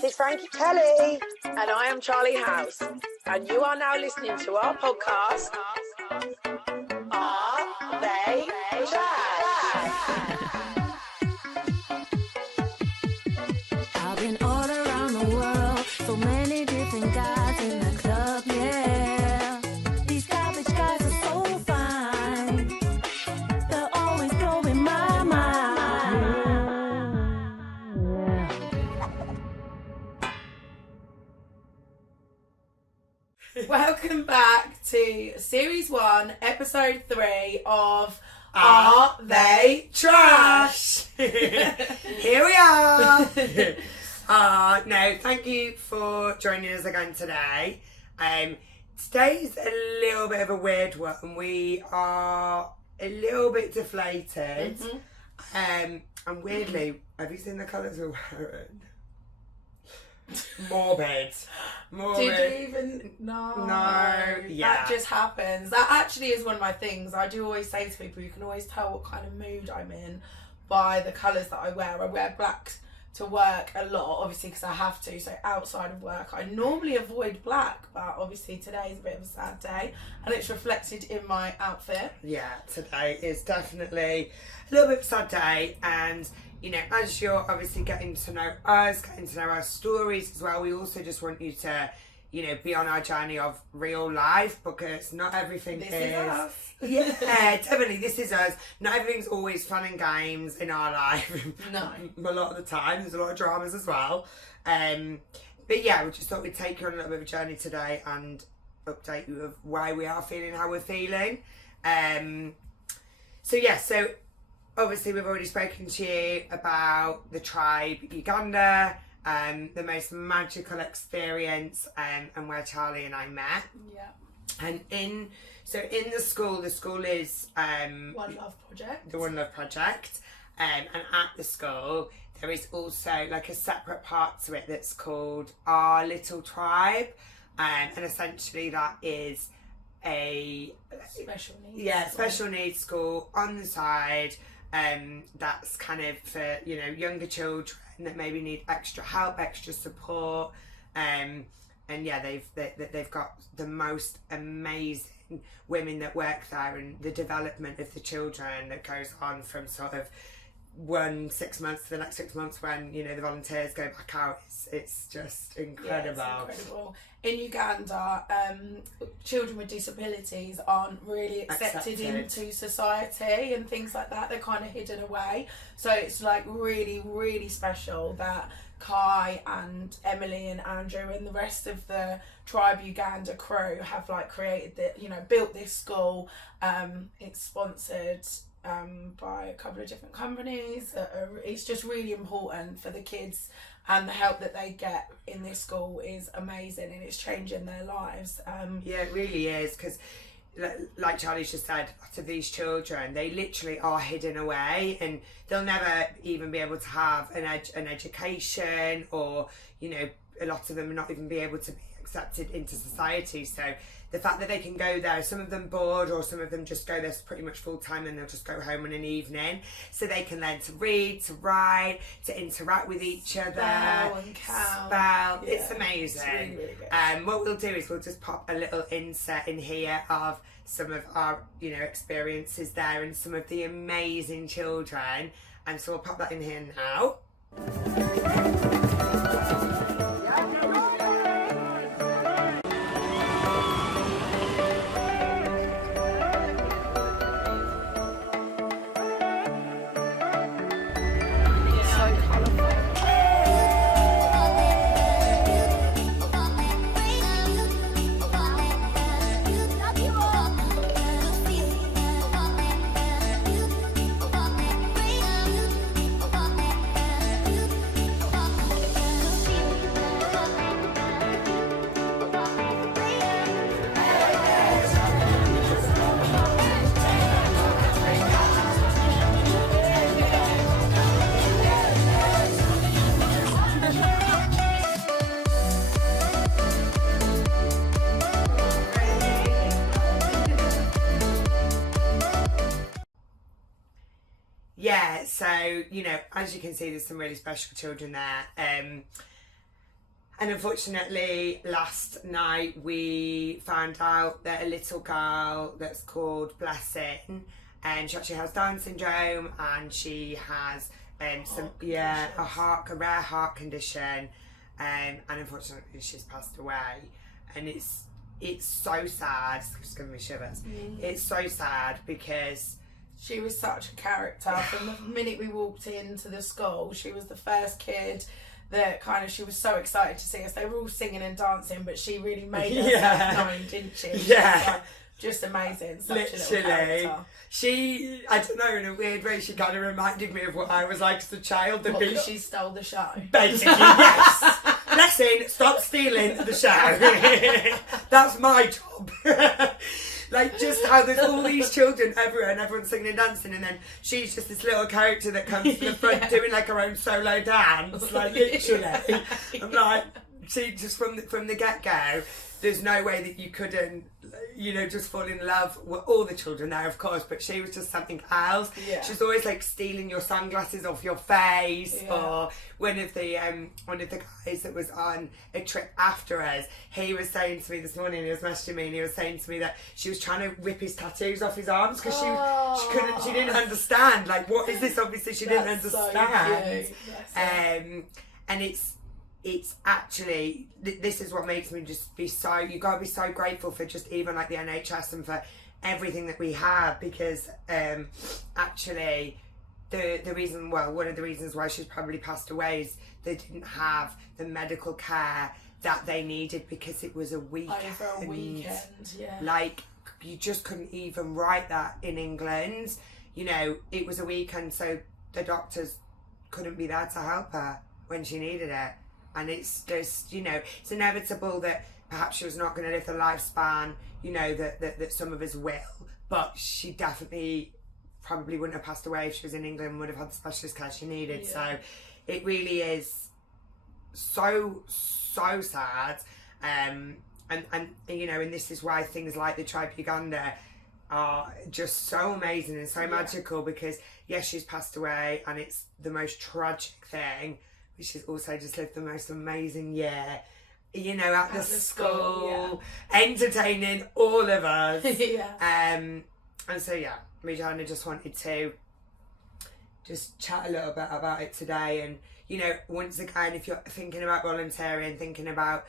This is Frankie Kelly. And I am Charlie House. And you are now listening to our podcast, Are They Trash? I've been all around the world, so many different guys in the club, yeah. These garbage guys are so fine. They're always blowing my mind. Welcome back to Series 1, Episode 3 of Are They Trash? Here we are. No, thank you for joining us again today. Today's a little bit of a weird one. We are a little bit deflated. And weirdly, have you seen the colours we're wearing? Morbid. Did you even? No. Yeah. That just happens. That actually is one of my things. I do always say to people, you can always tell what kind of mood I'm in by the colours that I wear. I wear black to work a lot, obviously, because I have to. So outside of work, I normally avoid black, but obviously today is a bit of a sad day, and it's reflected in my outfit. Yeah, today is definitely a little bit of a sad day, and you know, as you're obviously getting to know us, getting to know our stories as well, we also just want you to, you know, be on our journey of real life, because not everything This is us. Yeah, definitely, this is us. Not everything's always fun and games in our life. No. A lot of the time, there's a lot of dramas as well. But yeah, we just thought we'd take you on a little bit of a journey today and update you of why we are feeling how we're feeling. So obviously we've already spoken to you about the tribe Uganda, the most magical experience, and where Charlie and I met. Yeah. And in the school is One Love Project. the One Love Project, and at the school there is also like a separate part to it that's called Our Little Tribe, and essentially that is a Special needs. special needs school on the side. That's kind of for, you know, younger children that maybe need extra help, extra support, and yeah, they've got the most amazing women that work there, and the development of the children that goes on from sort of 6 months to the next 6 months when, you know, the volunteers go back out. It's just incredible. Yeah, it's incredible. In Uganda, children with disabilities aren't really accepted into society and things like that. They're kind of hidden away. So it's like really, really special that Kai and Emily and Andrew and the rest of the Tribe Uganda crew have like built this school. It's sponsored by a couple of different companies. It's just really important for the kids, and the help that they get in this school is amazing, and it's changing their lives. Yeah, it really is, because like Charlie's just said, a lot of these children, they literally are hidden away, and they'll never even be able to have an education, or, you know, a lot of them not even be able to be accepted into society. So the fact that they can go there, some of them bored, or some of them just go there pretty much full time, and they'll just go home in an evening, so they can learn to read, to write, to interact with each other, Spell and count. Yeah, it's It's amazing. really, really good. What we'll do is we'll just pop a little insert in here of some of our, you know, experiences there, and some of the amazing children, and so we'll pop that in here now. Yeah, so, you know, as you can see, there's some really special children there. And unfortunately, last night we found out that a little girl that's called Blessing, and she actually has Down syndrome, and she has a rare heart condition, and unfortunately she's passed away. And it's so sad. It's just giving me shivers. It's so sad because she was such a character. From the minute we walked into the school, she was the first kid that kind of, she was so excited to see us. They were all singing and dancing, but she really made herself known, didn't she? Yeah. Just amazing. Such Literally. a little character. She, I don't know, in a weird way, she kind of reminded me of what I was like as a child. Because she stole the show. Basically, yes. Blessing, stop stealing the show. That's my job. Like, just how there's all these children everywhere and everyone's singing and dancing, and then she's just this little character that comes to the front doing like her own solo dance, like literally. I'm like, see, just from the get-go, there's no way that you couldn't, you know, just fall in love with all the children there, of course, but she was just something else. Yeah. She's always like stealing your sunglasses off your face. Yeah. Or one of the guys that was on a trip after us, he was saying to me this morning, he was messaging me and he was saying to me that she was trying to rip his tattoos off his arms because she didn't understand, like, what is this? Obviously she didn't understand. So cute. And it's actually, this is what makes me just be so, you got to be so grateful for just even like the NHS and for everything that we have, because actually the reason, well, one of the reasons why she's probably passed away is they didn't have the medical care that they needed, because it was a weekend. Over a weekend, yeah. Like, you just couldn't even write that in England. You know, it was a weekend, so the doctors couldn't be there to help her when she needed it. And it's just, you know, it's inevitable that perhaps she was not going to live the lifespan, you know, that some of us will. But she definitely probably wouldn't have passed away if she was in England and would have had the specialist care she needed. Yeah. So it really is so sad. And you know, and this is why things like the Tribe Uganda are just so amazing and so magical, because yes, she's passed away and it's the most tragic thing. She's also just lived the most amazing year, you know, at the school, entertaining all of us. And so, yeah, me and Johanna just wanted to just chat a little bit about it today. And, you know, once again, if you're thinking about volunteering, thinking about,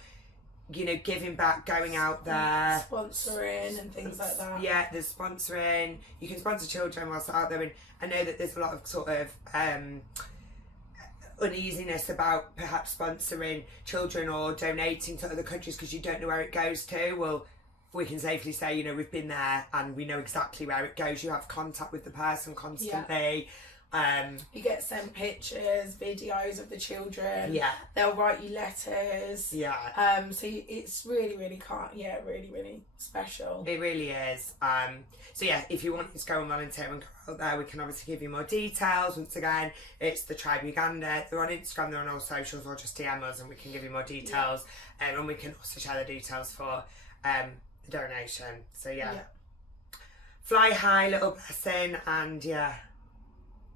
you know, giving back, going out there. Sponsoring and things like that. Yeah, there's sponsoring. You can sponsor children whilst out there. And I know that there's a lot of sort of uneasiness about perhaps sponsoring children or donating to other countries because you don't know where it goes to. Well, we can safely say, you know, we've been there and we know exactly where it goes. You have contact with the person constantly. You get sent pictures, videos of the children. Yeah. They'll write you letters. Yeah. So it's really, really really, really special. It really is. So yeah, if you want to go and volunteer and go out there, we can obviously give you more details. Once again, it's the Tribe Uganda. They're on Instagram, they're on all socials, or just DM us and we can give you more details. And we can also share the details for the donation. So yeah. Fly high, little Blessing, and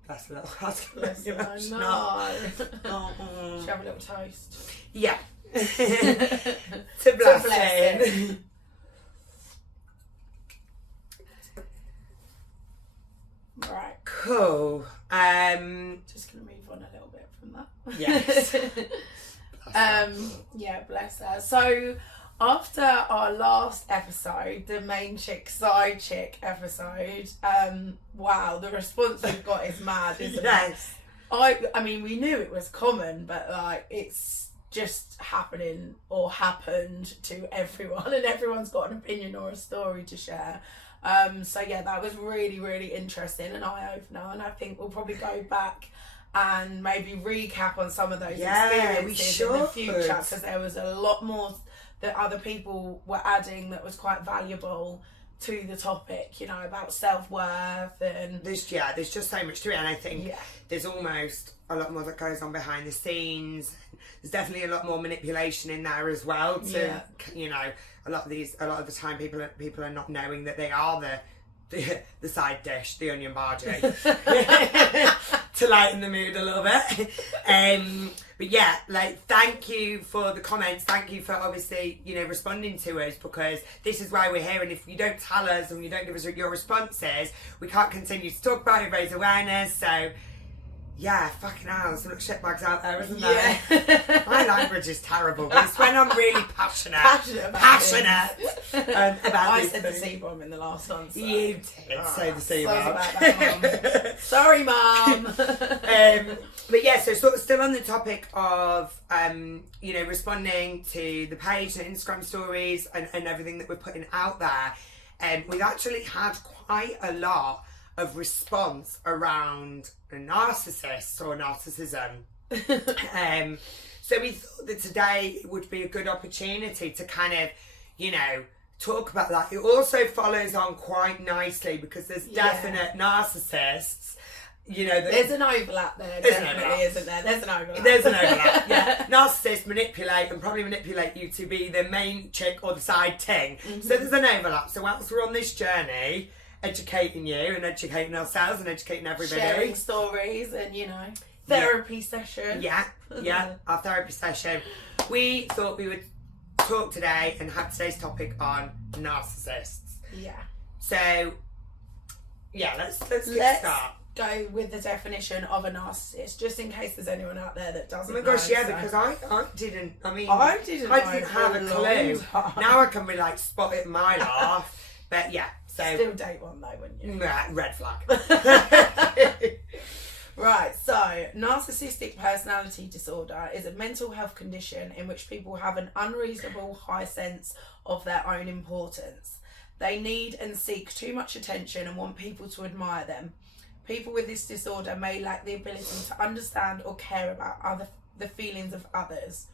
bless the little heart. Bless her, I know. Should have a little toast. Yeah. to Blessing. Right. Cool. Just gonna move on a little bit from that. Yes. Bless her. So after our last episode, the main chick side chick episode, wow, the response we've got is mad, isn't it? I mean, we knew it was common, but like it's just happening or happened to everyone, and everyone's got an opinion or a story to share. So yeah, that was really, really interesting, an eye-opener, and I think we'll probably go back and maybe recap on some of those experiences in the future, because there was a lot more that other people were adding that was quite valuable to the topic, you know, about self-worth. And there's just so much to it, and I think there's almost a lot more that goes on behind the scenes. There's definitely a lot more manipulation in there as well to you know, a lot of the time people are not knowing that they are the side dish, the onion bhaji. to lighten the mood a little bit. But yeah, like, thank you for the comments. Thank you for obviously, you know, responding to us, because this is why we're here. And if you don't tell us and you don't give us your responses, we can't continue to talk about it, raise awareness. So yeah, fucking hell, there's some shitbags out there, isn't there? Yeah. My language is terrible, but it's when I'm really passionate About I these said the things. C-bomb in the last one. So. You did say the Sorry C-bomb. about that, Mum. Sorry, Mum. But yeah, so sort of still on the topic of, you know, responding to the page and Instagram stories and everything that we're putting out there, we've actually had quite a lot of response around narcissists or narcissism. So we thought that today would be a good opportunity to kind of, you know, talk about that. It also follows on quite nicely because there's definite narcissists, you know. There's an overlap there, There's an definitely, overlap. isn't there? There's an overlap. There's an overlap, yeah. Narcissists manipulate and probably manipulate you to be the main chick or the side ting. So there's an overlap. So whilst we're on this journey, educating you and educating ourselves and educating everybody. Sharing stories and, you know, therapy session. Yeah, our therapy session. We thought we would talk today and have today's topic on narcissists. Yeah. So, yeah, let's start. Go with the definition of a narcissist, just in case there's anyone out there that doesn't Oh my gosh, know, yeah, so. because I didn't didn't have a know for clue. long time. Now I can be like, spot it in my life. But yeah, so. Still date one though, wouldn't you? Red flag. Right, so narcissistic personality disorder is a mental health condition in which people have an unreasonable high sense of their own importance. They need and seek too much attention and want people to admire them. People with this disorder may lack the ability to understand or care about the feelings of others.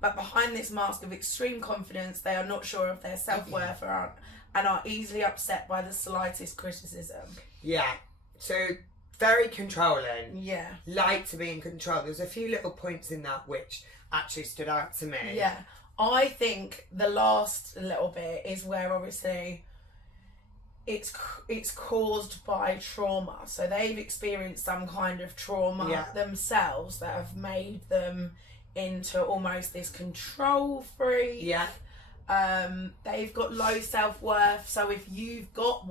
But behind this mask of extreme confidence, they are not sure of their self-worth and are easily upset by the slightest criticism. Yeah, so very controlling. Yeah. Like to be in control. There's a few little points in that which actually stood out to me. Yeah. I think the last little bit is where obviously it's caused by trauma. So they've experienced some kind of trauma themselves that have made them into almost this control freak. Yeah. They've got low self-worth, so if you've got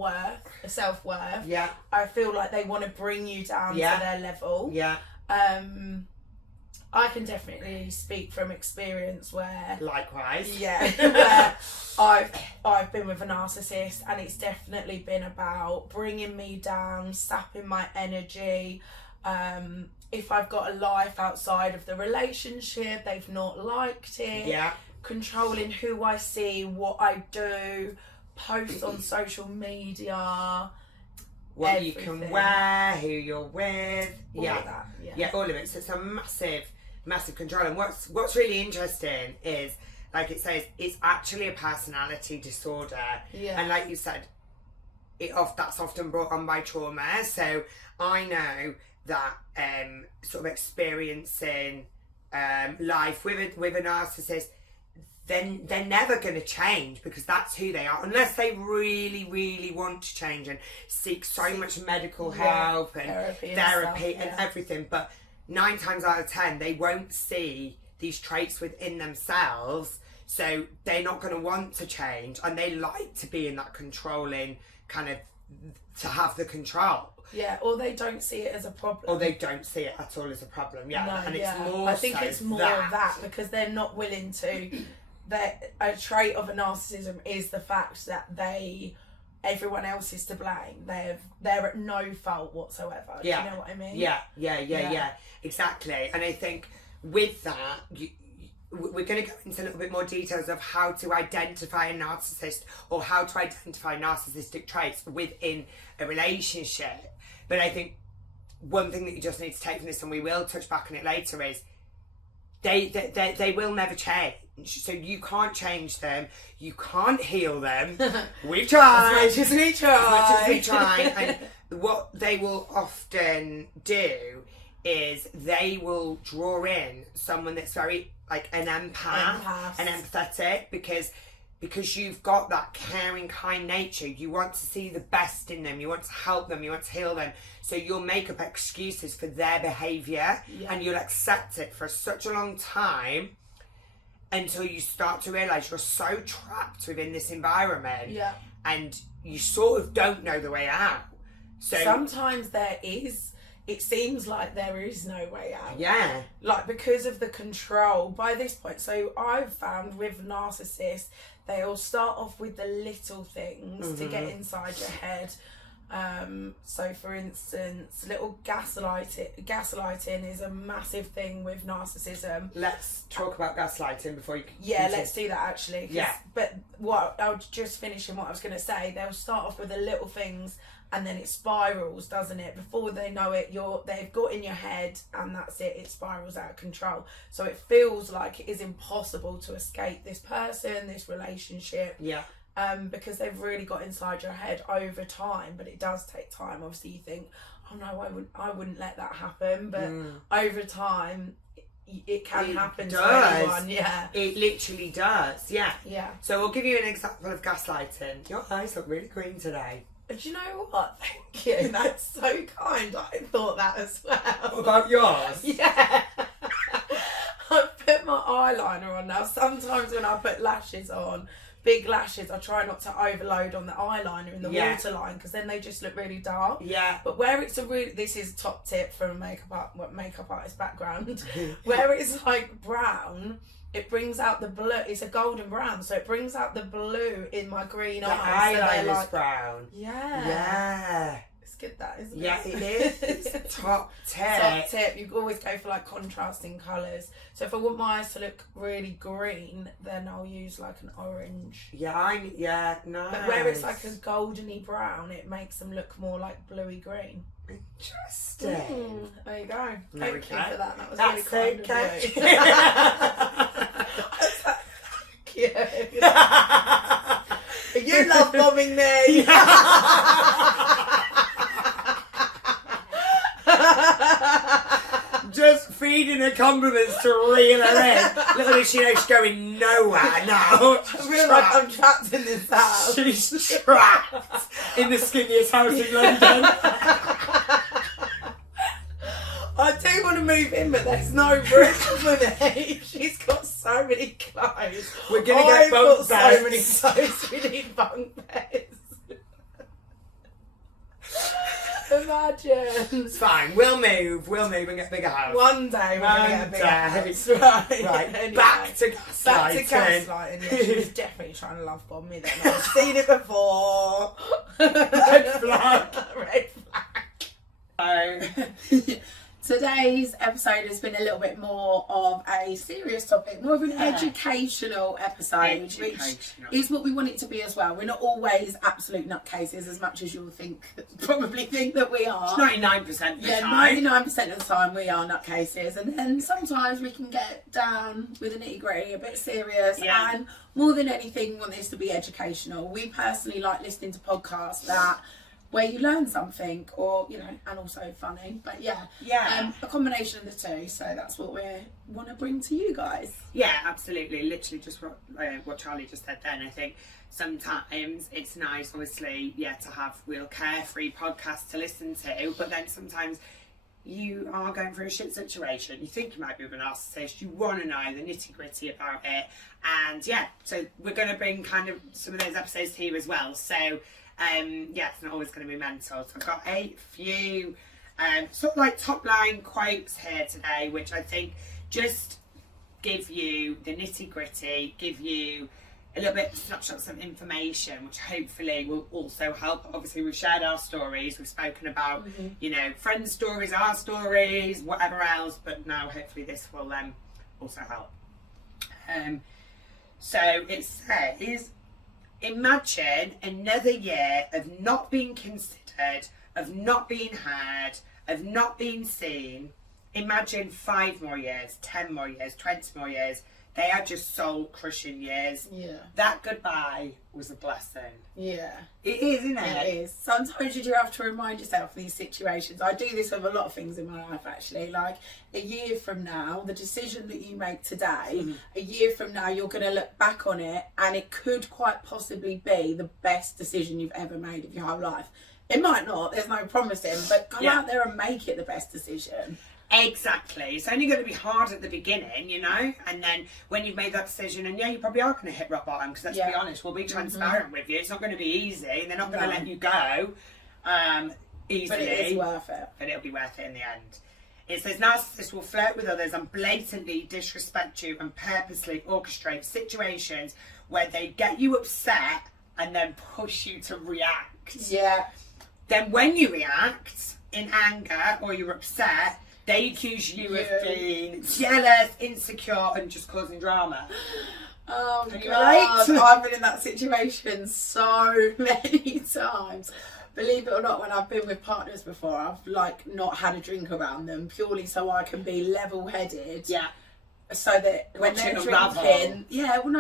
self-worth, I feel like they want to bring you down to their level. I can definitely speak from experience where likewise where I've been with a narcissist and it's definitely been about bringing me down, sapping my energy. If I've got a life outside of the relationship, they've not liked it. Controlling who I see, what I do, posts on social media, what everything. You can wear, who you're with, all of that. All of it. So it's a massive control. And what's really interesting is, like it says, it's actually a personality disorder. And like you said, that's often brought on by trauma. So I know that sort of experiencing life with a narcissist, then they're never going to change because that's who they are, unless they really, really want to change and seek so much medical help and therapy and everything. But 9 times out of 10, they won't see these traits within themselves, so they're not going to want to change, and they like to be in that controlling kind of, to have the control. Or they don't see it as a problem. Or they don't see it at all as a problem. It's more. I think it's more of that because they're not willing to. A trait of a narcissism is the fact that everyone else is to blame. They're at no fault whatsoever. Do you know what I mean? Yeah. Exactly. And I think with that, we're going to go into a little bit more details of how to identify a narcissist or how to identify narcissistic traits within a relationship. But I think one thing that you just need to take from this, and we will touch back on it later, is they will never change. So you can't change them. You can't heal them. We've tried. As much as we try. And what they will often do is they will draw in someone that's very like an empath and empathetic, because because you've got that caring, kind nature, you want to see the best in them, you want to help them, you want to heal them. So you'll make up excuses for their behaviour, and you'll accept it for such a long time until you start to realise you're so trapped within this environment, and you sort of don't know the way out. So sometimes it seems like there is no way out. Yeah. Like, because of the control by this point. So I've found with narcissists, they'll start off with the little things to get inside your head. So for instance, little gaslighting is a massive thing with narcissism. Let's talk about gaslighting before you let's do that actually. Yeah. But I'll just finishing what I was going to say. They'll start off with the little things, and then it spirals, doesn't it? Before they know it, they've got in your head, and that's it. It spirals out of control. So it feels like it is impossible to escape this person, this relationship. Yeah. Because they've really got inside your head over time. But it does take time. Obviously, you think, oh no, I wouldn't let that happen. But over time, it can happen to anyone. Yeah. It literally does. Yeah. Yeah. So we'll give you an example of gaslighting. Your eyes look really green today. Do you know what? Thank you. That's so kind. I thought that as well. What about yours? Yeah. I put my eyeliner on now. Sometimes when I put lashes on, big lashes, I try not to overload on the eyeliner in the waterline, because then they just look really dark. Yeah. But where it's this is top tip from a makeup artist background, where it's like brown, it brings out the blue. It's a golden brown, so it brings out the blue in my green eyes. The eyeliner's like, brown. Yeah. Yeah. It's good, that, isn't it? Yeah, it is. It's a top tip. Top tip. You always go for like contrasting colours. So if I want my eyes to look really green, then I'll use like an orange. Yeah, nice. But where it's like a goldeny brown, it makes them look more like bluey green. Interesting. There you go. There we Thank you go. for that. That was That's really kind okay. of you. Thank you. You love bombing me. Just feeding her compliments to reel her in. Little did she know she's going nowhere now. I feel like I'm trapped in this house. She's trapped in the skinniest house in London. I do want to move in, but there's no room for me. She's got so many clothes. We're going to get bunk beds. I've got so many clothes, we need bunk beds. Imagine. It's fine. We'll move and get a bigger house. One day we're going to get a bigger house. Right. Anyway, Back to gaslighting. Back to gaslighting. Yeah, she was definitely trying to love bomb me then. I've seen it before. Red flag. Red flag. Today's episode has been a little bit more of a serious topic, more of an educational episode, which is what we want it to be as well. We're not always absolute nutcases as much as you'll probably think that we are. 99% of the time. 99% of the time we are nutcases, and then sometimes we can get down with the nitty gritty, a bit serious, and more than anything, we want this to be educational. We personally like listening to podcasts where you learn something, or and also funny, but a combination of the two. So that's what we want to bring to you guys. Yeah, absolutely. Literally just what Charlie just said then. I think sometimes it's nice, obviously, to have real carefree podcasts to listen to, but then sometimes you are going through a shit situation, you think you might be with a narcissist, you want to know the nitty gritty about it, and so we're going to bring kind of some of those episodes to you as well. So it's not always going to be mental. So I've got a few sort of like top line quotes here today, which I think just give you the nitty gritty, give you a little bit of snapshots of information, which hopefully will also help. Obviously, we've shared our stories, we've spoken about, friends' stories, our stories, whatever else, but now hopefully this will also help. So it says, imagine another year of not being considered, of not being heard, of not being seen. Imagine 5 more years, 10 more years, 20 more years. They are just soul-crushing years. Yeah. That goodbye was a blessing. Yeah. It is, isn't it? It is. Sometimes you do have to remind yourself of these situations. I do this with a lot of things in my life, actually. Like, a year from now, the decision that you make today, a year from now, you're going to look back on it, and it could quite possibly be the best decision you've ever made of your whole life. It might not, there's no promising, but go out there and make it the best decision. Exactly. It's only going to be hard at the beginning, you know, and then when you've made that decision, and you probably are going to hit rock bottom, because let's be honest, we'll be transparent with you. It's not going to be easy, and they're not going to let you go easily. But it is worth it. But it'll be worth it in the end. It says narcissists will flirt with others and blatantly disrespect you and purposely orchestrate situations where they get you upset and then push you to react. Yeah. Then when you react in anger or you're upset, they accuse you of being jealous, insecure, and just causing drama. Oh, Can you God. relate? I've been in that situation so many times. Believe it or not, when I've been with partners before, I've not had a drink around them purely so I can be level-headed. Yeah. So that when they're drinking,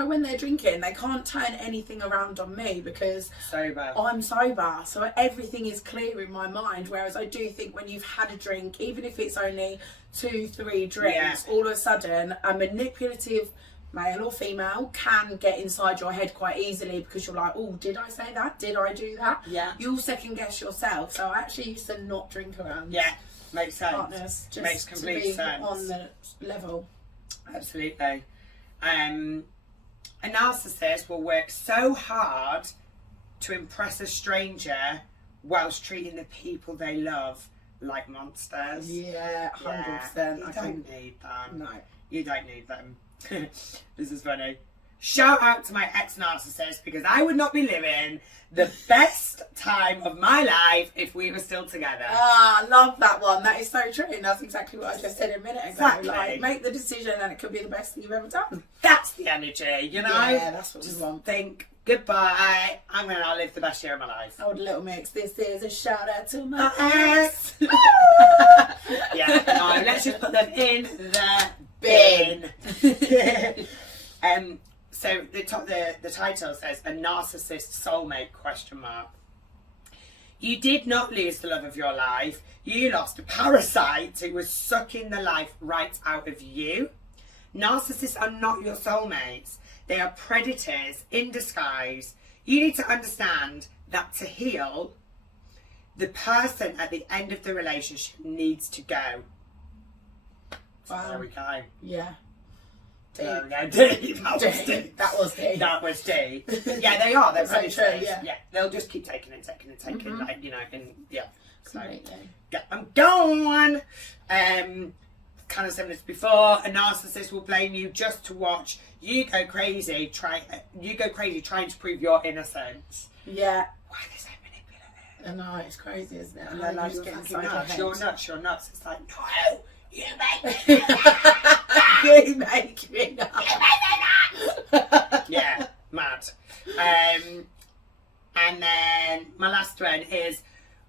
when they're drinking, they can't turn anything around on me because I'm sober. So everything is clear in my mind. Whereas I do think when you've had a drink, even if it's only 2-3 drinks, all of a sudden a manipulative male or female can get inside your head quite easily because you're like, oh, did I say that? Did I do that? Yeah. You'll second guess yourself. So I actually used to not drink around makes sense. partners. Just makes complete to be sense. on the level. Absolutely. A narcissist will work so hard to impress a stranger whilst treating the people they love like monsters. Yeah, 100%. You don't need them. No. You don't need them. This is funny. Shout out to my ex-narcissist, because I would not be living the best time of my life if we were still together. Ah, I love that one. That is so true. And that's exactly what I just said a minute ago. Exactly. Like, make the decision and it could be the best thing you've ever done. That's the energy, you know? Yeah, that's what we want. Think, goodbye, I'm going to live the best year of my life. Old Little Mix, this is a shout out to my ex. Yeah, no, let's just put them in the bin. So the title says, a narcissist soulmate ? You did not lose the love of your life. You lost a parasite who was sucking the life right out of you. Narcissists are not your soulmates. They are predators in disguise. You need to understand that to heal, the person at the end of the relationship needs to go. Wow. There we go. Yeah. There we go. Deep. That was deep. That was deep. That was deep. Yeah, they are. They're So predators. true, yeah. They'll just keep taking it, like, you know, and yeah. So, Completely. yeah, I'm gone. Kind of similar to before. A narcissist will blame you just to watch you go crazy. Trying to prove your innocence. Yeah. Why are they so manipulative? I know, it's crazy, isn't it? And they're like, you're you're getting fucking inside nuts. your You're head. nuts. It's like, no, you make me. You make me nuts. Yeah, mad. And then my last one is,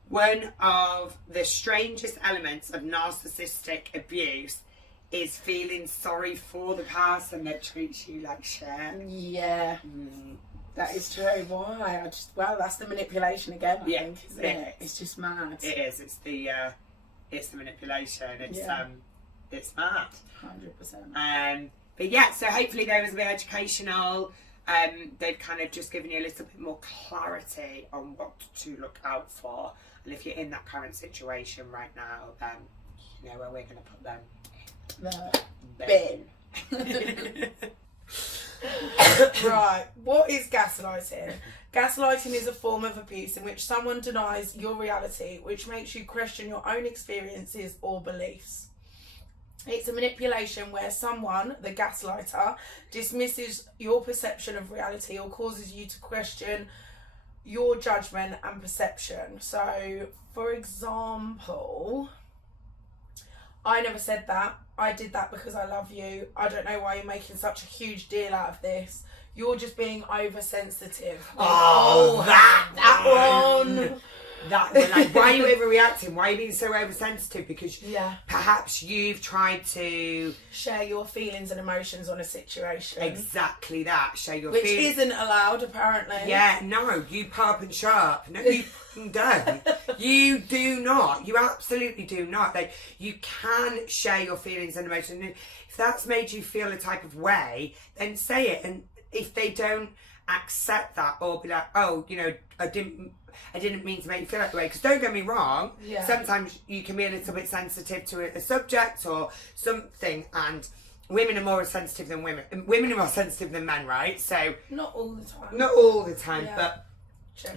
one of the strangest elements of narcissistic abuse is feeling sorry for the person that treats you like shit. Yeah. That is true. Why? That's the manipulation again, I think, isn't it? It's just mad. It is. It's the manipulation. It's mad. 100%. But yeah, so hopefully they was a bit educational. They've kind of just given you a little bit more clarity on what to look out for. And if you're in that current situation right now, you know where we're going to put them. The bin. Right, what is gaslighting? Gaslighting is a form of abuse in which someone denies your reality, which makes you question your own experiences or beliefs. It's a manipulation where someone, the gaslighter, dismisses your perception of reality or causes you to question your judgment and perception. So, for example, I never said that. I did that because I love you. I don't know why you're making such a huge deal out of this. You're just being oversensitive. Oh, that one. that, like, why are you overreacting? Why are you being so oversensitive? Because perhaps you've tried to share your feelings and emotions on a situation. Exactly that. Share your Which feelings. isn't allowed, apparently. Yeah, no, you pop and sharp. No, you don't. You do not. You absolutely do not. Like, you can share your feelings and emotions. And if that's made you feel a type of way, then say it. And if they don't accept that, or be like, oh, you know, I didn't mean to make you feel that way. Because don't get me wrong, sometimes you can be a little bit sensitive to a subject or something, and women are more sensitive than women. Women are more sensitive than men, right? So not all the time. Not all the time, but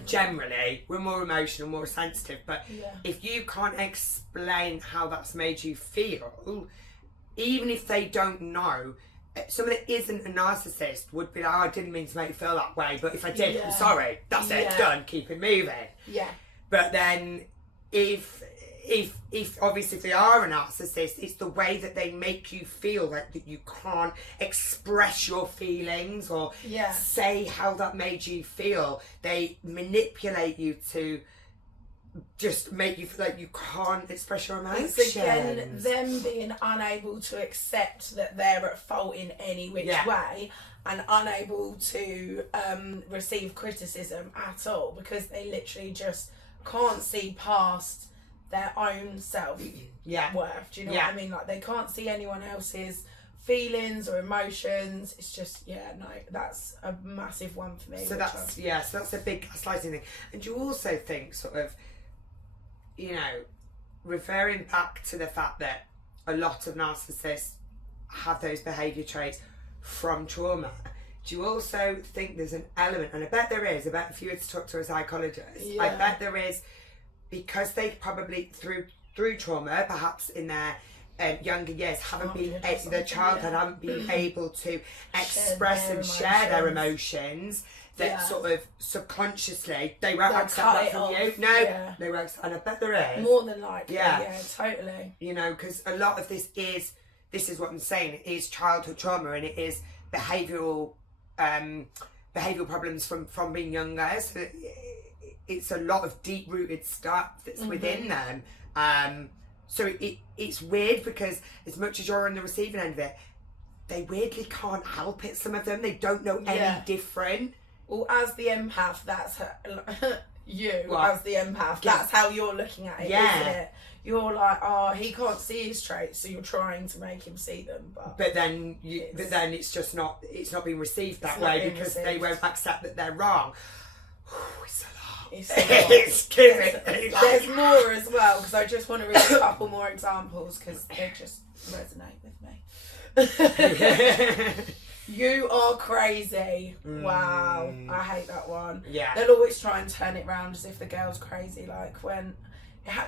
generally we're more emotional, more sensitive. But if you can't explain how that's made you feel, even if they don't know, someone that isn't a narcissist would be like, oh, I didn't mean to make you feel that way, but if I did, I'm sorry. That's it, done, keep it moving. Yeah. But then if obviously if they are a narcissist, it's the way that they make you feel, like that you can't express your feelings or say how that made you feel. They manipulate you to just make you feel like you can't express your emotions. It's again them being unable to accept that they're at fault in any which way, and unable to receive criticism at all, because they literally just can't see past their own self worth. Do you know what I mean? Like, they can't see anyone else's feelings or emotions. It's just that's a massive one for me. So that's a big gaslighting thing. And you also think, sort of, you know, referring back to the fact that a lot of narcissists have those behaviour traits from trauma, do you also think there's an element, and I bet there is, I bet if you were to talk to a psychologist, I bet there is, because they probably through trauma, perhaps in their younger years, haven't been their childhood haven't been able to express and share their emotions, that sort of subconsciously they won't accept that from you. No, they won't. And I bet there is more than likely. Yeah, totally. You know, because a lot of this is what I'm saying. It is childhood trauma, and it is behavioural problems from being younger. So it's a lot of deep rooted stuff that's within them. So it's weird, because as much as you're on the receiving end of it, they weirdly can't help it. Some of them, they don't know any different. Well, as the empath, that's as the empath, that's how you're looking at it, isn't it? You're like, oh, he can't see his traits, so you're trying to make him see them. But then it's just not. It's not being received that way, because they won't accept that they're wrong. It's a lot. It's giving. There's more as well, because I just want to read a couple more examples, because they just resonate with me. You are crazy. Wow, I hate that one. Yeah, they'll always try and turn it around as if the girl's crazy. Like, when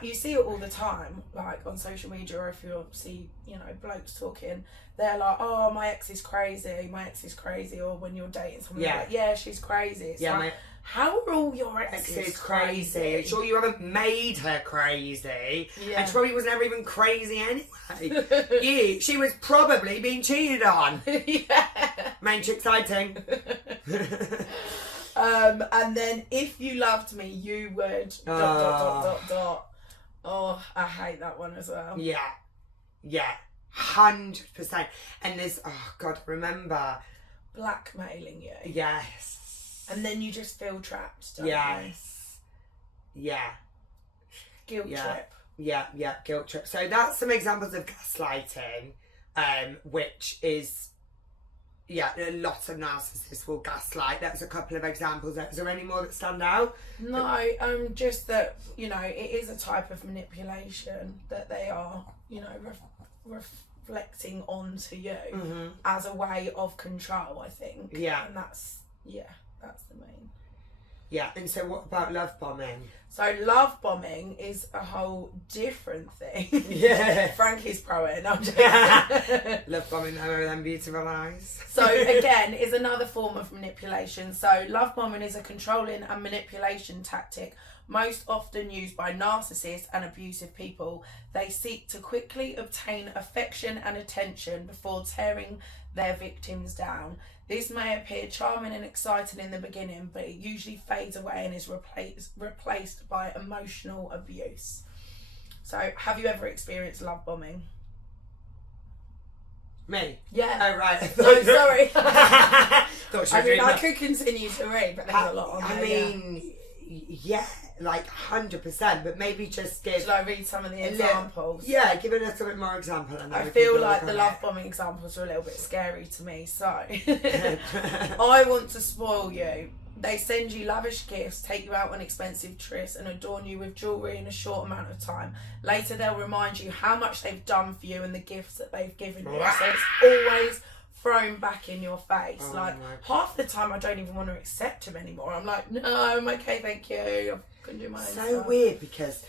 you see it all the time, like on social media, or if you see, you know, blokes talking, they're like, oh, my ex is crazy, or when you're dating someone, they're like, yeah, she's crazy. It's like, how are all your exes crazy? Sure, you haven't made her crazy, and she probably was never even crazy anyway. She was probably being cheated on. Main chick sighting. And then, if you loved me, you would ... Oh, I hate that one as well. Yeah, 100%. And there's, oh God, remember, blackmailing you. Yes. And then you just feel trapped, don't you? Yeah. Guilt trip. Yeah, guilt trip. So that's some examples of gaslighting, which is, a lot of narcissists will gaslight. That's a couple of examples. Is there any more that stand out? No, just that, you know, it is a type of manipulation that they are, you know, reflecting onto you as a way of control, I think. Yeah. And that's the main. Yeah, and so what about love bombing? So love bombing is a whole different thing. Yeah. Frankie's pro it. I'm joking. Love bombing over them beautiful eyes. So again, is another form of manipulation. So love bombing is a controlling and manipulation tactic most often used by narcissists and abusive people. They seek to quickly obtain affection and attention before tearing their victims down. This may appear charming and exciting in the beginning, but it usually fades away and is replaced by emotional abuse. So, have you ever experienced love bombing? Me? Yeah. Oh, right. No, sorry. I could continue to read, but there's a lot on there. I mean, yeah, like 100%, but maybe just give... Shall I read some of the examples? Yeah, give it a little bit more example. And I feel like the love bombing examples are a little bit scary to me, so... I want to spoil you. They send you lavish gifts, take you out on expensive trips and adorn you with jewellery in a short amount of time. Later they'll remind you how much they've done for you and the gifts that they've given you. So it's always thrown back in your face. Half the time I don't even want to accept them anymore. I'm like, no, I'm okay, thank you. I can do my own stuff. So weird because,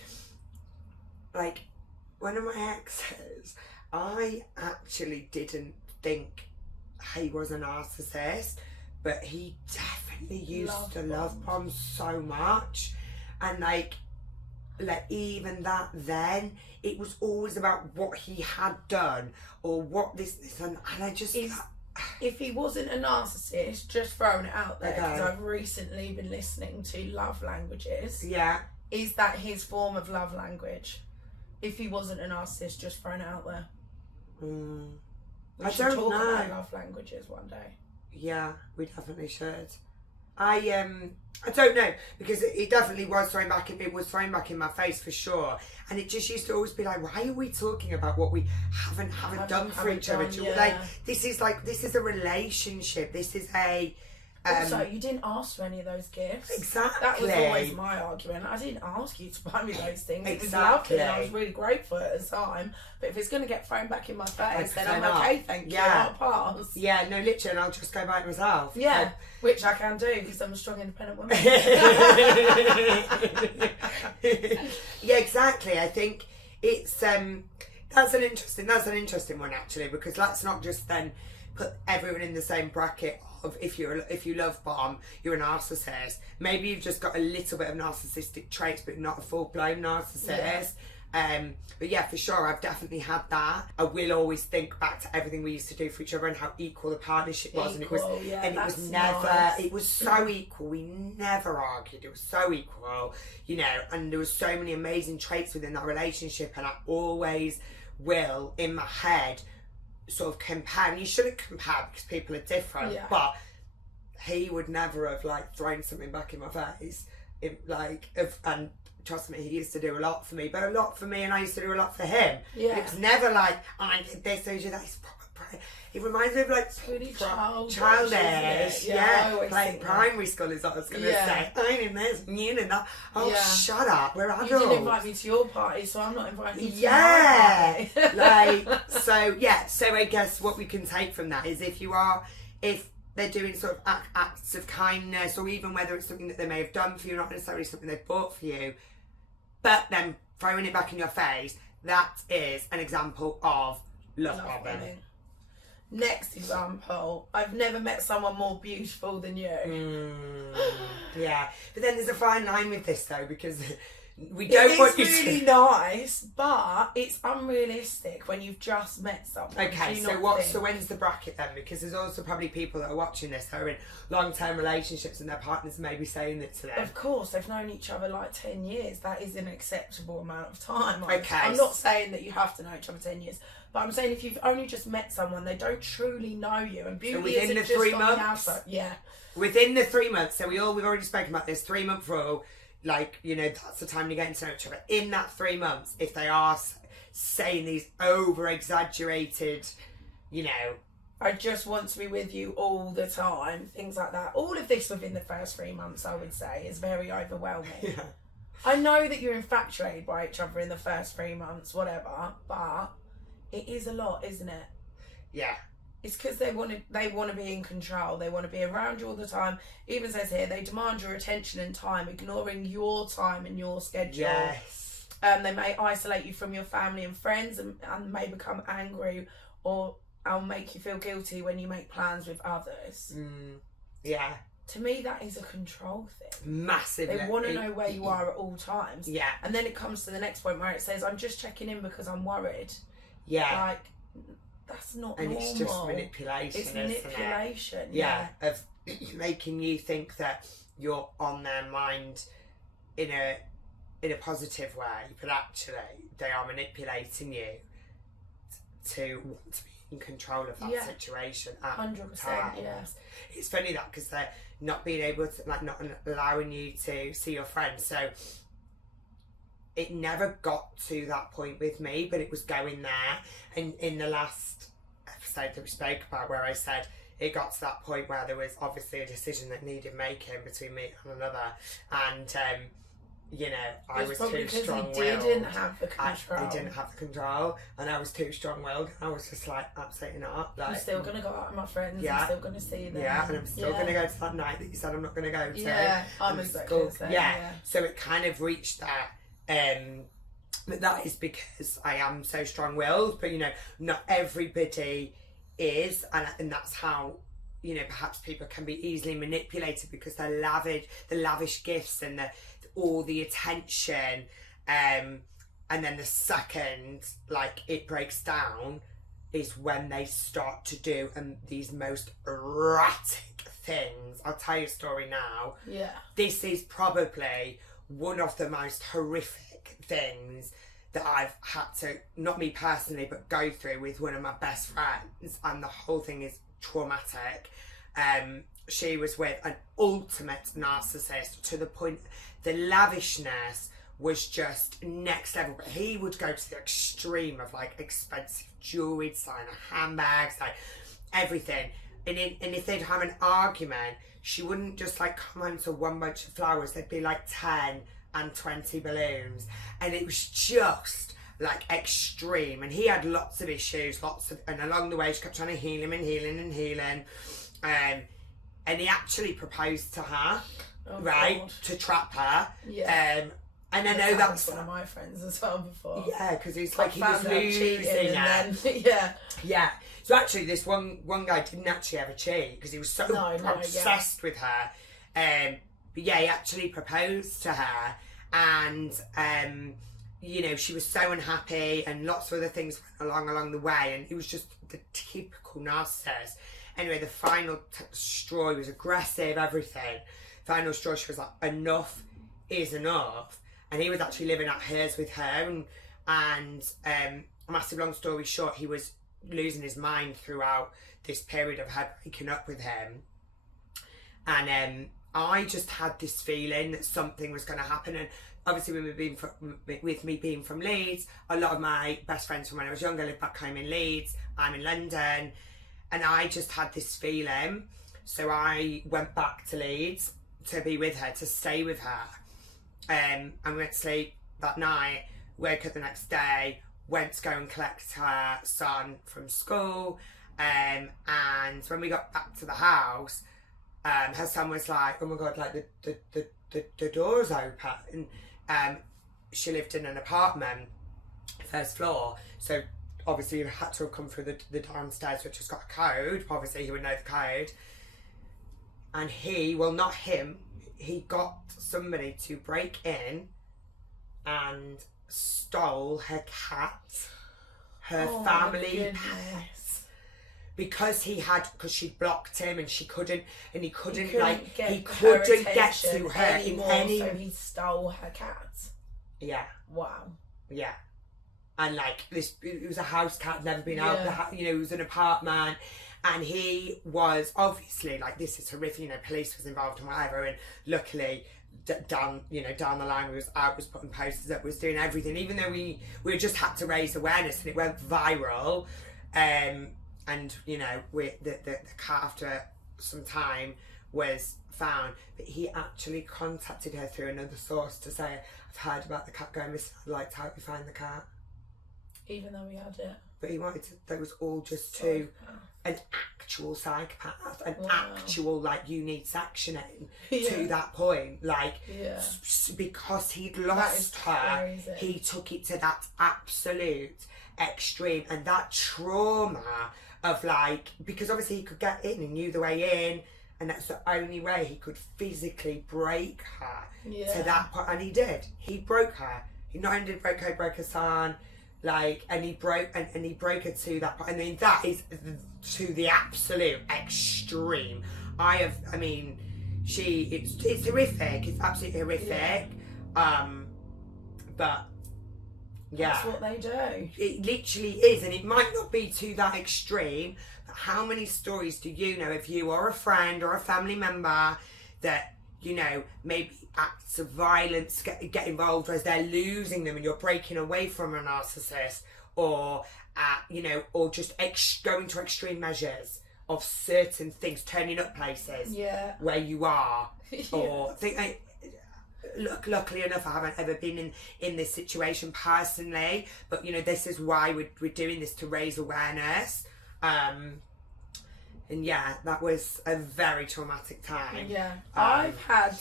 like, one of my exes, I actually didn't think he was a narcissist, but he definitely used to love bomb so much. And like even that then, it was always about what he had done or what this and I just... If he wasn't a narcissist, just throwing it out there, because I've recently been listening to love languages. Yeah. Is that his form of love language? If he wasn't a narcissist, just throwing it out there. We should talk about love languages one day. Yeah, we definitely should. I don't know, because it definitely was thrown back. It was thrown back in my face for sure, and it just used to always be like, why are we talking about what we haven't done for each other? Yeah. Like this is a relationship. This is a. Also, you didn't ask for any of those gifts. Exactly. That was always my argument. I didn't ask you to buy me those things. It was lovely and I was really grateful at the time. But if it's going to get thrown back in my face, then I'm okay, thank you. I'll pass. Yeah, no, literally, and I'll just go buy it myself. Yeah, which I can do because I'm a strong, independent woman. Yeah, exactly. I think it's that's an interesting one actually, because let's not just then put everyone in the same bracket of if you love bomb, you're a narcissist. Maybe you've just got a little bit of narcissistic traits, but not a full-blown narcissist. But yeah, for sure, I've definitely had that. I will always think back to everything we used to do for each other and how equal the partnership was, and it was never nice. It was so equal. We never argued. It was so equal, you know. And there was so many amazing traits within that relationship, and I always will in my head sort of compare. And you shouldn't compare because people are different. Yeah. But he would never have like thrown something back in my face, and trust me, he used to do a lot for me, but a lot for me, and I used to do a lot for him. Yeah. It was never like, I did this, I did that. It's proper. It reminds me of like pretty childish. Yeah, like primary school is what I was going to say. I did this, you did that. Oh, shut up, we're adults. You didn't invite me to your party, so I'm not inviting you to my party. So I guess what we can take from that is if they're doing sort of acts of kindness, or even whether it's something that they may have done for you, not necessarily something they've bought for you, but then throwing it back in your face, that is an example of love bombing. Next example, I've never met someone more beautiful than you. Yeah, but then there's a fine line with this though, because we don't want you to... It's really nice, but it's unrealistic when you've just met someone. Okay, so when's the bracket then? Because there's also probably people that are watching this that are in long-term relationships and their partners may be saying it to them. Of course, they've known each other like 10 years. That is an acceptable amount of time. Okay. I'm not saying that you have to know each other 10 years, but I'm saying if you've only just met someone, they don't truly know you. And beauty isn't just on the outside. Yeah. Within the 3 months, so we've already spoken about this 3-month rule. Like, you know, that's the time to get to know each other. In that 3 months, if they are saying these over-exaggerated, you know... I just want to be with you all the time, things like that. All of this within the first 3 months, I would say, is very overwhelming. Yeah. I know that you're infatuated by each other in the first 3 months, whatever, but it is a lot, isn't it? Yeah. It's because they want to be in control. They want to be around you all the time. Even says here, they demand your attention and time, ignoring your time and your schedule. Yes. They may isolate you from your family and friends, and may become angry or make you feel guilty when you make plans with others. Yeah. To me, that is a control thing. Massively. They want to know where you are at all times. Yeah. And then it comes to the next point where it says, I'm just checking in because I'm worried. Yeah. Like... that's not and normal. it's just manipulation. It's manipulation. Isn't it? Yeah, of making you think that you're on their mind in a positive way, but actually they are manipulating you to want to be in control of that situation at 100%, times. yeah. It's funny that because they're not being able to, like, not allowing you to see your friends, so it never got to that point with me, but it was going there. And in the last episode that we spoke about, where I said it got to that point where there was obviously a decision that needed making between me and another, and you know, I was too strong-willed. He didn't have the control. I didn't have the control, and I was too strong-willed. I was just like, absolutely not. Like, I'm still going to go out with my friends. Yeah. I'm still going to see them. Yeah, and I'm still going to go to that night that you said I'm not going to go to. Yeah, I'm exactly the same. Yeah, so it kind of reached that. But that is because I am so strong-willed. But, you know, not everybody is, and that's how, you know, perhaps people can be easily manipulated because they're lavish gifts and all the attention, and then the second, like, it breaks down is when they start to do these most erratic things. I'll tell you a story now. Yeah. This is probably one of the most horrific things that I've had to, not me personally, but go through with one of my best friends, and the whole thing is traumatic. She was with an ultimate narcissist, to the point the lavishness was just next level. But he would go to the extreme of, like, expensive jewelry, designer handbags, like everything. And if they'd have an argument, she wouldn't just, like, come home to one bunch of flowers. There'd be like 10 and 20 balloons, and it was just, like, extreme. And he had lots of issues, and along the way she kept trying to heal him and healing. And he actually proposed to her, right, God, to trap her. Yeah. And I know that's one of my friends as well before. Yeah, because he's like, he was losing it. Yeah. So actually, this one guy didn't actually ever cheat because he was so obsessed with her. But yeah, he actually proposed to her, and you know, she was so unhappy, and lots of other things went along the way, and he was just the typical narcissist. Anyway, the final straw, he was aggressive, everything. Final straw, she was like, enough is enough. And he was actually living at hers with her. And massive long story short, he was losing his mind throughout this period of her breaking up with him. And I just had this feeling that something was going to happen. And obviously, with me being from Leeds, a lot of my best friends from when I was younger lived back home in Leeds. I'm in London. And I just had this feeling. So I went back to Leeds to be with her, to stay with her. And we went to sleep that night, woke up the next day, went to go and collect her son from school. And when we got back to the house, her son was like, oh my God, like the door's open. She lived in an apartment, first floor. So obviously you had to have come through the downstairs, which has got a code. Obviously he would know the code. And not him, he got somebody to break in and stole her cat, her family pet. Because she blocked him, and he couldn't get to her anymore, in any. So he stole her cat. Yeah. Wow. Yeah. And like this, it was a house cat, never been out. It was an apartment, and he was obviously like, this is horrific. You know, police was involved and whatever. And luckily, down the line, was putting posters up, was doing everything. Even though we just had to raise awareness, and it went viral. And you know, the cat after some time was found, but he actually contacted her through another source to say, I've heard about the cat going missing, I'd like to help you find the cat. Even though we had it. But he wanted to, that was all just to an actual psychopath, an actual, like, you need sectioning to that point. Like, because he'd lost her, he took it to that absolute extreme, and that trauma of, like, because obviously he could get in and knew the way in, and that's the only way he could physically break her to that point. And he did. He broke her. He not only did break her, he broke her son, Like, and he broke her to that point. I mean, that is to the absolute extreme. It's horrific. It's absolutely horrific. But yeah, that's what they do. It literally is, and it might not be to that extreme. But how many stories do you know, if you or a friend or a family member that maybe acts of violence get involved as they're losing them, and you're breaking away from a narcissist, or or just going to extreme measures of certain things, turning up places where you are, or luckily enough, I haven't ever been in this situation personally, but this is why we're doing this, to raise awareness. And yeah, that was a very traumatic time. Yeah, I've had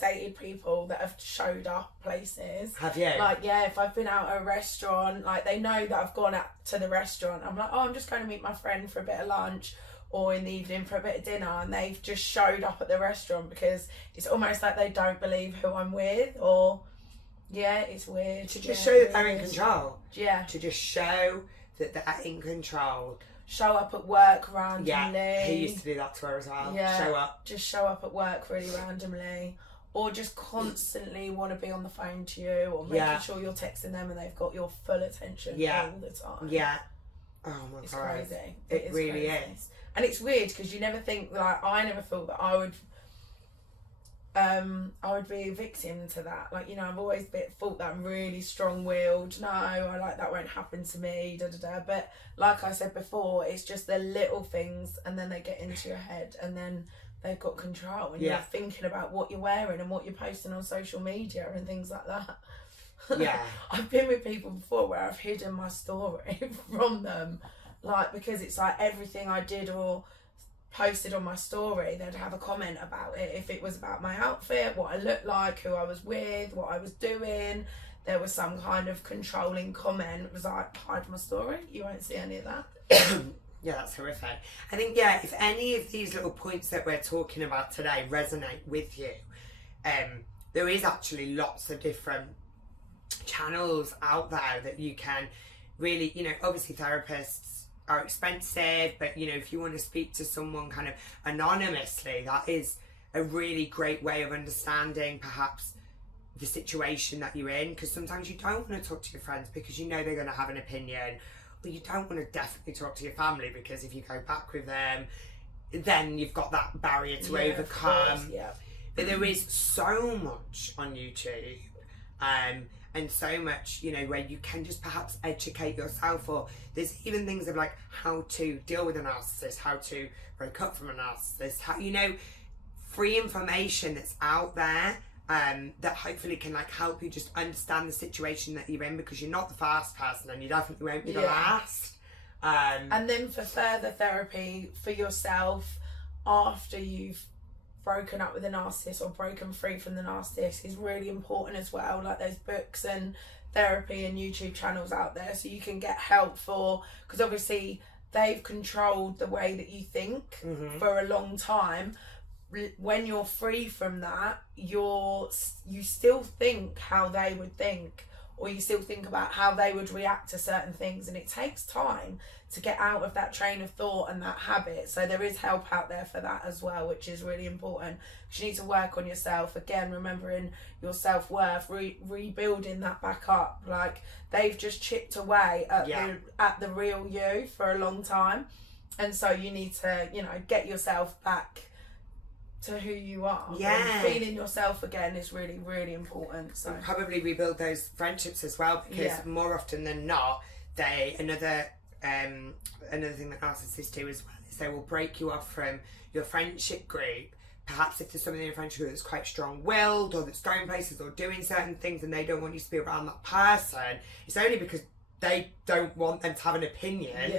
dated people that have showed up places. Have you? Like, yeah, if I've been out at a restaurant, like they know that I've gone out to the restaurant. I'm like, oh, I'm just going to meet my friend for a bit of lunch, or in the evening for a bit of dinner, and they've just showed up at the restaurant because it's almost like they don't believe who I'm with, or it's weird. To just show that they're in control. Yeah. To just show that they're in control. Show up at work randomly. Yeah, he used to do that to her as well. Yeah, show up. Just show up at work really randomly. Or just constantly want to be on the phone to you, or making sure you're texting them and they've got your full attention all the time. Yeah. Oh my it's God. It's crazy. It really crazy. is. And it's weird because you never think, like, I never thought that I would be a victim to that. Like, I've always thought that I'm really strong-willed. No, that won't happen to me, But like I said before, it's just the little things, and then they get into your head, and then they've got control, and you're thinking about what you're wearing and what you're posting on social media and things like that. Yeah. I've been with people before where I've hidden my story from them, because it's like everything I did or posted on my story, they'd have a comment about it. If it was about my outfit, what I looked like, who I was with, what I was doing, there was some kind of controlling comment. It was like, hide my story, you won't see any of that. Yeah, that's horrific. I think, if any of these little points that we're talking about today resonate with you, there is actually lots of different channels out there that you can really, obviously therapists are expensive, but if you want to speak to someone kind of anonymously, that is a really great way of understanding perhaps the situation that you're in, because sometimes you don't want to talk to your friends because they're going to have an opinion, or you don't want to definitely talk to your family because if you go back with them, then you've got that barrier to overcome. But there is so much on YouTube, and so much, where you can just perhaps educate yourself, or there's even things of like how to deal with a narcissist, how to break up from a narcissist, how, free information that's out there, that hopefully can help you just understand the situation that you're in, because you're not the first person and you definitely won't be the last. And then for further therapy for yourself after you've broken up with a narcissist or broken free from the narcissist is really important as well. Like, there's books and therapy and YouTube channels out there so you can get help because obviously they've controlled the way that you think for a long time. When you're free from that, you still think how they would think, or you still think about how they would react to certain things, and it takes time to get out of that train of thought and that habit. So there is help out there for that as well, which is really important, because you need to work on yourself, again remembering your self-worth, rebuilding that back up. Like, they've just chipped away at the real you for a long time, and so you need to get yourself back to who you are. And feeling yourself again is really, really important. So probably rebuild those friendships as well, because more often than not, another thing that narcissists do as well is they will break you off from your friendship group. Perhaps if there's somebody in your friendship group that's quite strong-willed, or that's going places or doing certain things, and they don't want you to be around that person, it's only because they don't want them to have an opinion.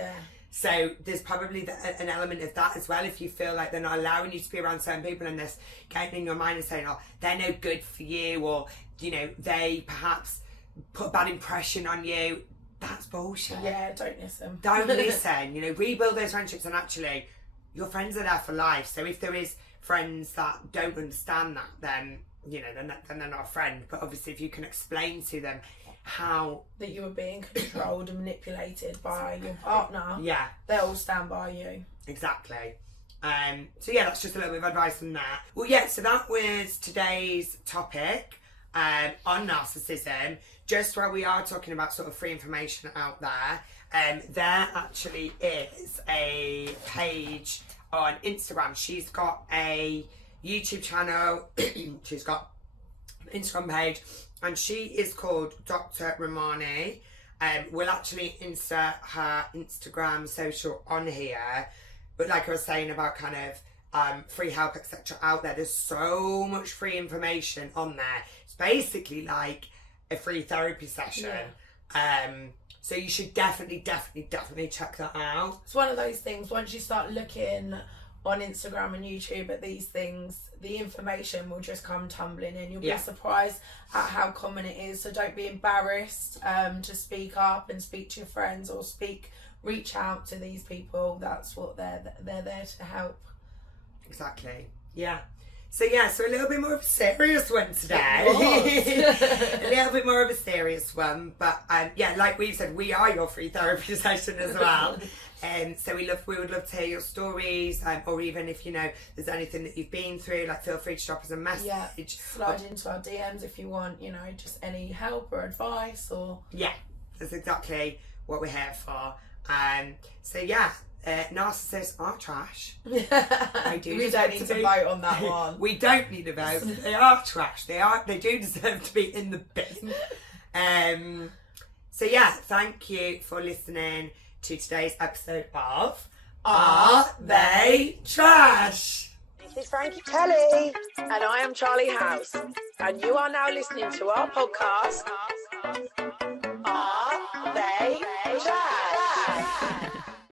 So there's probably an element of that as well. If you feel like they're not allowing you to be around certain people, and they're getting in your mind and saying, oh, they're no good for you, or, they perhaps put a bad impression on you, that's bullshit. Yeah, don't listen. Don't listen. Rebuild those friendships, and actually, your friends are there for life. So if there is friends that don't understand that, then, then they're not a friend. But obviously, if you can explain to them how that you were being controlled and manipulated by your partner, yeah, they'll stand by you. exactly. So yeah, that's just a little bit of advice on that. Well, yeah, so that was today's topic on narcissism. Just where we are talking about sort of free information out there, there actually is a page on Instagram. She's got a YouTube channel, she's got an Instagram page, and she is called Dr. Romani. We'll actually insert her Instagram social on here. But like I was saying about kind of free help, etc. out there, there's so much free information on there. It's basically like a free therapy session. Yeah. So you should definitely check that out. It's one of those things, once you start looking on Instagram and YouTube at these things, the information will just come tumbling in. You'll be surprised at how common it is. So don't be embarrassed to speak up and speak to your friends, or reach out to these people. That's what they're there to help. Exactly. Yeah. So a little bit more of a serious one today. A little bit more of a serious one, but like we've said, we are your free therapy session as well. So we would love to hear your stories, or even if there's anything that you've been through, like feel free to drop us a message. Yeah, slide into our DMs if you want, just any help or advice, or that's exactly what we're here for. Narcissists are trash. We don't need to vote on that one. We don't need a vote. They are trash. They do deserve to be in the bin. Thank you for listening to today's episode of Are They Trash? This is Frankie Kelly. And I am Charlie House. And you are now listening to our podcast, Are They Trash?